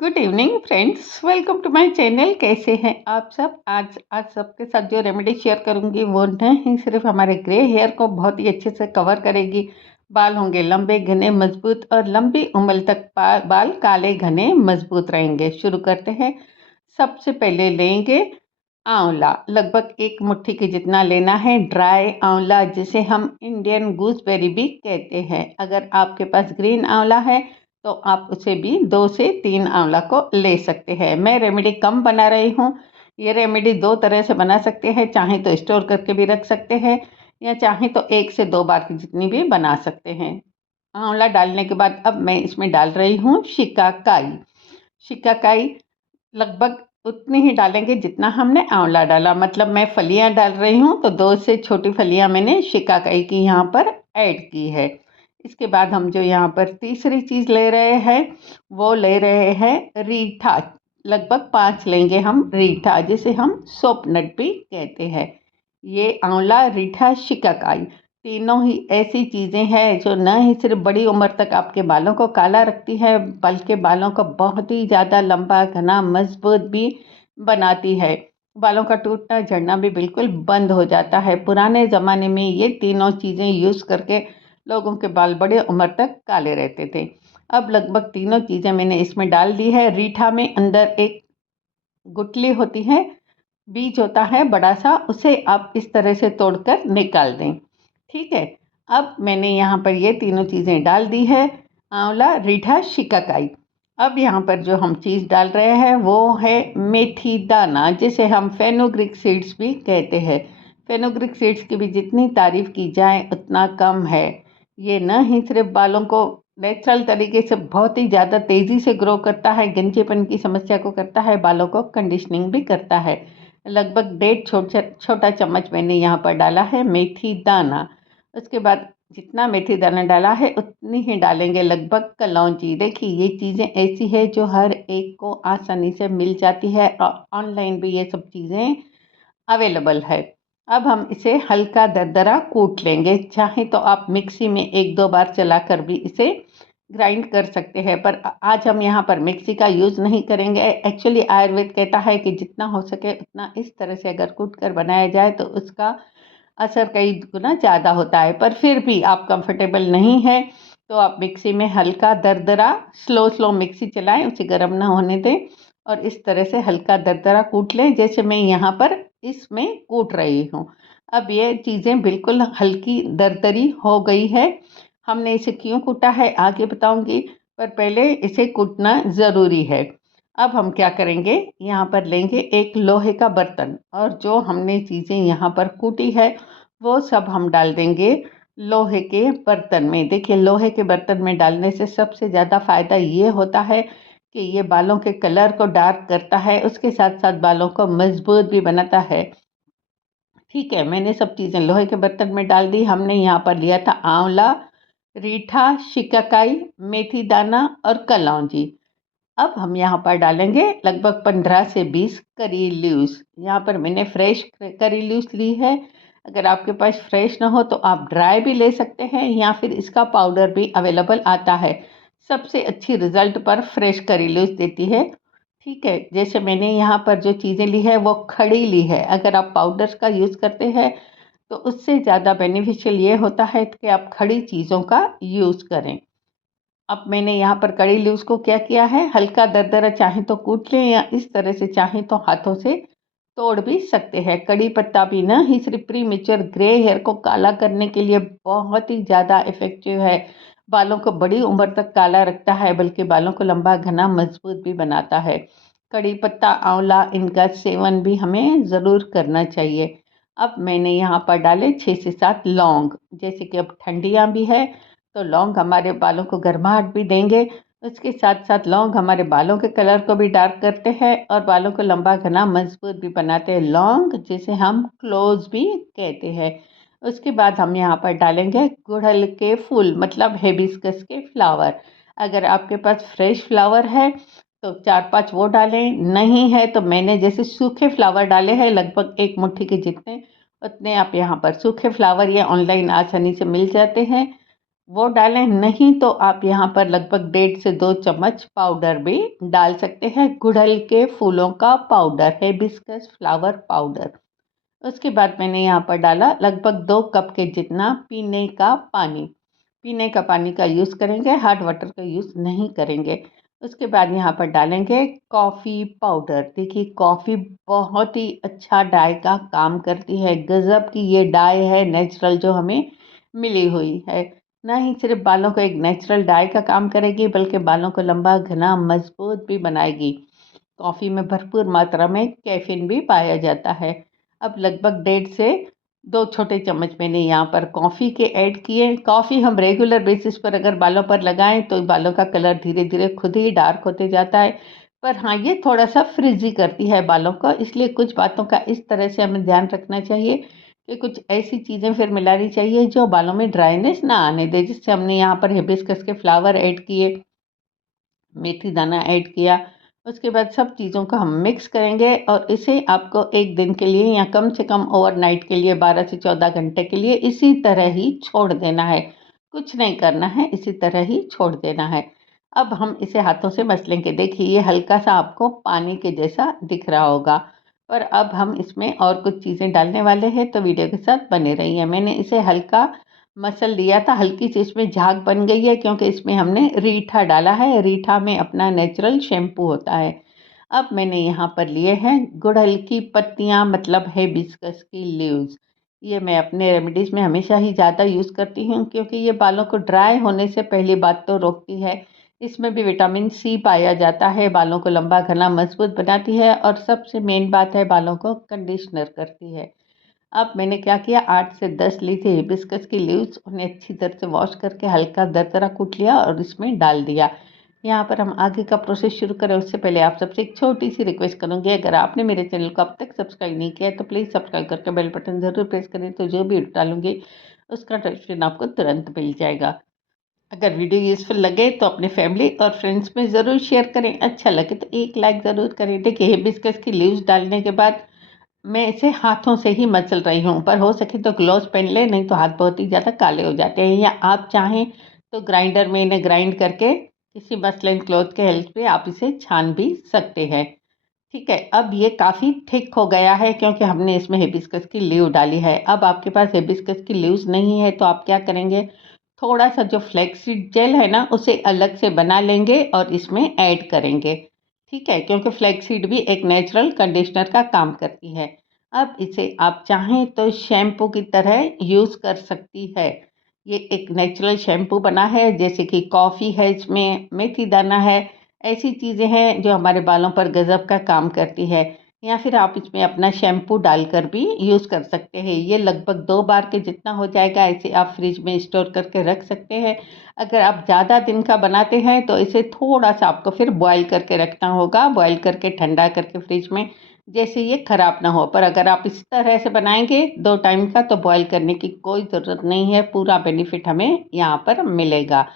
Good evening friends, welcome to my channel. कैसे हैं आप सब? आज सबके साथ जो रेमेडी शेयर करूंगी वो नहीं सिर्फ हमारे ग्रे हेयर को बहुत ही अच्छे से कवर करेगी। बाल होंगे लंबे घने मजबूत और लंबी उम्र तक बाल काले घने मजबूत रहेंगे। शुरू करते हैं। सबसे पहले लेंगे आंवला। लगभग एक मुट्ठी के जितना लेना है। ड्राई आंवला जिसे हम इंडियन गूसबेरी भी कहते हैं। अगर आपके पास ग्रीन आंवला है तो आप उसे भी 2 से 3 आंवला को ले सकते हैं। मैं रेमेडी कम बना रही हूँ। ये रेमेडी 2 तरह से बना सकते हैं, चाहे तो स्टोर करके भी रख सकते हैं या चाहे तो 1 से 2 बार की जितनी भी बना सकते हैं। आंवला डालने के बाद अब मैं इसमें डाल रही हूँ शिकाकाई। शिकाकाई लगभग उतनी ही डालेंगे जितना हमने आंवला डाला। मतलब मैं फलियां डाल रही हूँ तो 2 से छोटी फलियां मैंने शिकाकाई की यहाँ पर ऐड की है। इसके बाद हम जो यहाँ पर तीसरी चीज़ ले रहे हैं वो ले रहे हैं रीठा। लगभग 5 लेंगे हम रीठा, जिसे हम सोप नट भी कहते हैं। ये आंवला, रीठा, शिकाकाई तीनों ही ऐसी चीज़ें हैं जो न ही सिर्फ बड़ी उम्र तक आपके बालों को काला रखती है बल्कि बालों को बहुत ही ज़्यादा लंबा घना मजबूत भी बनाती है। बालों का टूटना झड़ना भी बिल्कुल बंद हो जाता है। पुराने ज़माने में ये तीनों चीज़ें यूज़ करके लोगों के बाल बड़े उम्र तक काले रहते थे। अब लगभग तीनों चीज़ें मैंने इसमें डाल दी है। रीठा में अंदर एक गुठली होती है, बीज होता है बड़ा सा, उसे आप इस तरह से तोड़कर निकाल दें। ठीक है। अब मैंने यहाँ पर ये तीनों चीज़ें डाल दी है, आंवला, रीठा, शिकाकाई। अब यहाँ पर जो हम चीज़ डाल रहे हैं वो है मेथी दाना, जिसे हम फेनुग्रीक सीड्स भी कहते हैं। फेनुग्रीक सीड्स की भी जितनी तारीफ की जाए उतना कम है। ये न ही सिर्फ बालों को नेचुरल तरीके से बहुत ही ज़्यादा तेज़ी से ग्रो करता है, गंजेपन की समस्या को करता है, बालों को कंडीशनिंग भी करता है। लगभग 1.5 छोटा चम्मच मैंने यहाँ पर डाला है मेथी दाना। उसके बाद जितना मेथी दाना डाला है उतनी ही डालेंगे लगभग कलौंजी। देखिए ये चीज़ें ऐसी है जो हर एक को आसानी से मिल जाती है और ऑनलाइन भी ये सब चीज़ें अवेलेबल है। अब हम इसे हल्का दरदरा कूट लेंगे। चाहे तो आप मिक्सी में 1-2 बार चलाकर भी इसे ग्राइंड कर सकते हैं, पर आज हम यहाँ पर मिक्सी का यूज़ नहीं करेंगे। एक्चुअली आयुर्वेद कहता है कि जितना हो सके उतना इस तरह से अगर कूट कर बनाया जाए तो उसका असर कई गुना ज़्यादा होता है। पर फिर भी आप कंफर्टेबल नहीं है तो आप मिक्सी में हल्का दरदरा स्लो स्लो मिक्सी चलाएं, उसे गर्म ना होने दें और इस तरह से हल्का दरदरा कूट लें जैसे मैं यहाँ पर इसमें कूट रही हूँ। अब ये चीज़ें बिल्कुल हल्की दरदरी हो गई है। हमने इसे क्यों कूटा है आगे बताऊंगी, पर पहले इसे कूटना ज़रूरी है। अब हम क्या करेंगे, यहाँ पर लेंगे एक लोहे का बर्तन और जो हमने चीज़ें यहाँ पर कूटी है वो सब हम डाल देंगे लोहे के बर्तन में। देखिए लोहे के बर्तन में डालने से सबसे ज़्यादा फ़ायदा ये होता है कि ये बालों के कलर को डार्क करता है, उसके साथ साथ बालों को मजबूत भी बनाता है। ठीक है, मैंने सब चीज़ें लोहे के बर्तन में डाल दी। हमने यहाँ पर लिया था आंवला, रीठा, शिकाकाई, मेथी दाना और कलौंजी। अब हम यहाँ पर डालेंगे लगभग 15 से 20 करी लीव्स। यहाँ पर मैंने फ्रेश करी लीव्स ली है। अगर आपके पास फ्रेश ना हो तो आप ड्राई भी ले सकते हैं या फिर इसका पाउडर भी अवेलेबल आता है। सबसे अच्छी रिजल्ट पर फ्रेश करी लीव्स देती है। ठीक है, जैसे मैंने यहाँ पर जो चीज़ें ली है वो खड़ी ली है। अगर आप पाउडर का यूज़ करते हैं तो उससे ज़्यादा बेनिफिशियल ये होता है कि आप खड़ी चीज़ों का यूज़ करें। अब मैंने यहाँ पर कड़ी लीव्स को क्या किया है, हल्का दरदरा चाहे तो कूट लें या इस तरह से चाहे तो हाथों से तोड़ भी सकते हैं। कड़ी पत्ता भी ना ही सिर्फ प्रीमेच्योर ग्रे हेयर को काला करने के लिए बहुत ही ज़्यादा इफेक्टिव है, बालों को बड़ी उम्र तक काला रखता है बल्कि बालों को लंबा घना मजबूत भी बनाता है। कड़ी पत्ता, आंवला, इनका सेवन भी हमें ज़रूर करना चाहिए। अब मैंने यहाँ पर डाले 6 से 7 लौंग। जैसे कि अब ठंडियाँ भी है तो लौंग हमारे बालों को गर्माहट भी देंगे। उसके साथ साथ लौंग हमारे बालों के कलर को भी डार्क करते हैं और बालों को लंबा घना मजबूत भी बनाते हैं। लौंग जिसे हम क्लोव्स भी कहते हैं। उसके बाद हम यहाँ पर डालेंगे गुड़हल के फूल, मतलब हिबिस्कस के फ्लावर। अगर आपके पास फ्रेश फ्लावर है तो 4-5 वो डालें, नहीं है तो मैंने जैसे सूखे फ्लावर डाले हैं लगभग एक मुट्ठी के जितने, उतने आप यहाँ पर सूखे फ्लावर ये ऑनलाइन आसानी से मिल जाते हैं। वो डालें, नहीं तो आप यहाँ पर लगभग 1.5 से 2 चम्मच पाउडर भी डाल सकते हैं। गुड़हल के फूलों का पाउडर, हिबिस्कस फ्लावर पाउडर। उसके बाद मैंने यहाँ पर डाला लगभग 2 कप के जितना पीने का पानी। पीने का पानी का यूज़ करेंगे, हॉट वाटर का यूज़ नहीं करेंगे। उसके बाद यहाँ पर डालेंगे कॉफ़ी पाउडर। देखिए कॉफ़ी बहुत ही अच्छा डाई का काम करती है, गज़ब की ये डाई है नेचुरल जो हमें मिली हुई है। ना ही सिर्फ बालों को एक नेचुरल डाई का काम करेगी, बल्कि बालों को लंबा घना मजबूत भी बनाएगी। कॉफ़ी में भरपूर मात्रा में कैफीन भी पाया जाता है। अब लगभग 1.5 से 2 छोटे चम्मच मैंने यहाँ पर कॉफ़ी के ऐड किए। कॉफ़ी हम रेगुलर बेसिस पर अगर बालों पर लगाएं तो बालों का कलर धीरे धीरे खुद ही डार्क होते जाता है। पर हाँ, ये थोड़ा सा फ्रिजी करती है बालों को, इसलिए कुछ बातों का इस तरह से हमें ध्यान रखना चाहिए कि कुछ ऐसी चीज़ें फिर मिलानी चाहिए जो बालों में ड्राइनेस ना आने दे। जिससे हमने यहाँ पर हिबिस्कस के फ्लावर ऐड किए, मेथी दाना ऐड किया। उसके बाद सब चीज़ों को हम मिक्स करेंगे और इसे आपको एक दिन के लिए या कम से कम ओवरनाइट के लिए 12 से 14 घंटे के लिए इसी तरह ही छोड़ देना है। कुछ नहीं करना है, इसी तरह ही छोड़ देना है। अब हम इसे हाथों से मस लेंगे। देखिए ये हल्का सा आपको पानी के जैसा दिख रहा होगा। और अब हम इसमें और कुछ चीज़ें डालने वाले हैं, तो वीडियो के साथ बने रहिए। मैंने इसे हल्का मसल लिया था, हल्की सी इसमें झाग बन गई है क्योंकि इसमें हमने रीठा डाला है। रीठा में अपना नेचुरल शैम्पू होता है। अब मैंने यहाँ पर लिए हैं गुड़हल की पत्तियाँ, मतलब हिबिस्कस की लीव्स। ये मैं अपने रेमेडीज़ में हमेशा ही ज़्यादा यूज़ करती हूँ क्योंकि ये बालों को ड्राई होने से पहली बात तो रोकती है। इसमें भी विटामिन सी पाया जाता है, बालों को लंबा घना मजबूत बनाती है और सबसे मेन बात है बालों को कंडीशनर करती है। अब मैंने क्या किया, 8 से 10 ली थी हिबिस्कस की लीव्स, उन्हें अच्छी तरह से वॉश करके हल्का दरदरा कूट लिया और इसमें डाल दिया। यहाँ पर हम आगे का प्रोसेस शुरू करें उससे पहले आप सबसे एक छोटी सी रिक्वेस्ट करूँगी, अगर आपने मेरे चैनल को अब तक सब्सक्राइब नहीं किया है तो प्लीज़ सब्सक्राइब करके बेल बटन ज़रूर प्रेस करें, तो जो भी डालूँगी उसका नोटिफिकेशन आपको तुरंत मिल जाएगा। अगर वीडियो यूज़फुल लगे तो अपने फैमिली और फ्रेंड्स में ज़रूर शेयर करें। अच्छा लगे तो एक लाइक ज़रूर करें। देखिए हिबिस्कस की लीव्स डालने के बाद मैं इसे हाथों से ही मसल रही हूँ, पर हो सके तो ग्लव्स पहन ले, नहीं तो हाथ बहुत ही ज़्यादा काले हो जाते हैं। या आप चाहें तो ग्राइंडर में इन्हें ग्राइंड करके किसी मसलिन क्लॉथ के हेल्प से आप इसे छान भी सकते हैं। ठीक है, अब ये काफ़ी थिक हो गया है क्योंकि हमने इसमें हिबिस्कस की लीव डाली है। अब आपके पास हिबिस्कस की लीव्स नहीं है तो आप क्या करेंगे, थोड़ा सा जो फ्लैक्सीड जेल है ना उसे अलग से बना लेंगे और इसमें ऐड करेंगे। ठीक है, क्योंकि फ्लैक्सीड भी एक नेचुरल कंडीशनर का काम करती है। अब इसे आप चाहें तो शैम्पू की तरह यूज़ कर सकती है। ये एक नेचुरल शैम्पू बना है, जैसे कि कॉफ़ी है, इसमें मेथी दाना है, ऐसी चीज़ें हैं जो हमारे बालों पर गज़ब का काम करती है। या फिर आप इसमें अपना शैम्पू डालकर भी यूज़ कर सकते हैं। ये लगभग 2 बार के जितना हो जाएगा, इसे आप फ्रिज में स्टोर करके रख सकते हैं। अगर आप ज़्यादा दिन का बनाते हैं तो इसे थोड़ा-सा आपको फिर बॉयल करके रखना होगा, बॉयल करके ठंडा करके फ्रिज में, जैसे ये ख़राब ना हो। पर अगर आप इस तरह से बनाएँगे 2 टाइम का तो बॉयल करने की कोई ज़रूरत नहीं है, पूरा बेनिफिट हमें यहाँ पर मिलेगा।